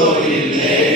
Христові не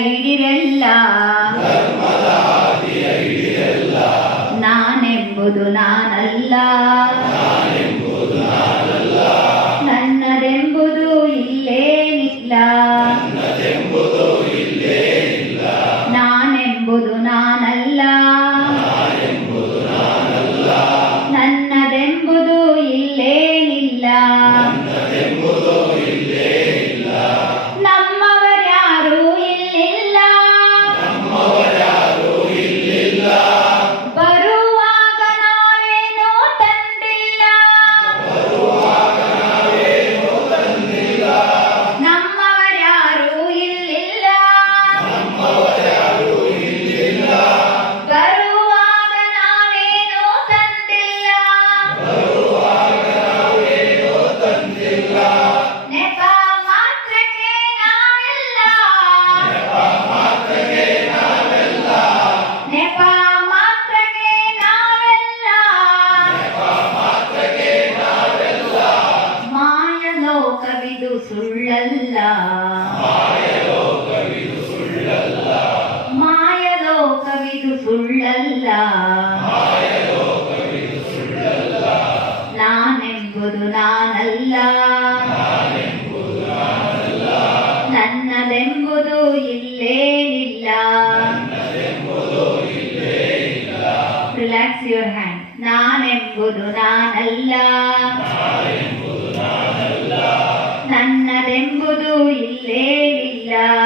ಹಿಡಿಯಲ್ಲ ಧರ್ಮದ ಹಾದಿಯ ಹಿಡಿರೆಲ್ಲ ನಾನೆಂಬುದು ನಾನಲ್ಲ. ಸುಳ್ಳಲ್ಲ. ಮಾಯಲೋಕವಿದು ಸುಳ್ಳಲ್ಲ. ನಾನೆಂಬುದು ನಾನಲ್ಲ. ನನ್ನದೆಂಬುದು ಇಲ್ಲೇನಿಲ್ಲ. ರಿಲ್ಯಾಕ್ಸ್ ಯುವರ್ ಹ್ಯಾಂಡ್ ನಾನೆಂಬುದು ನಾನಲ್ಲ. ನನ್ನದೆಂಬುದು ಇಲ್ಲೇನಿಲ್ಲ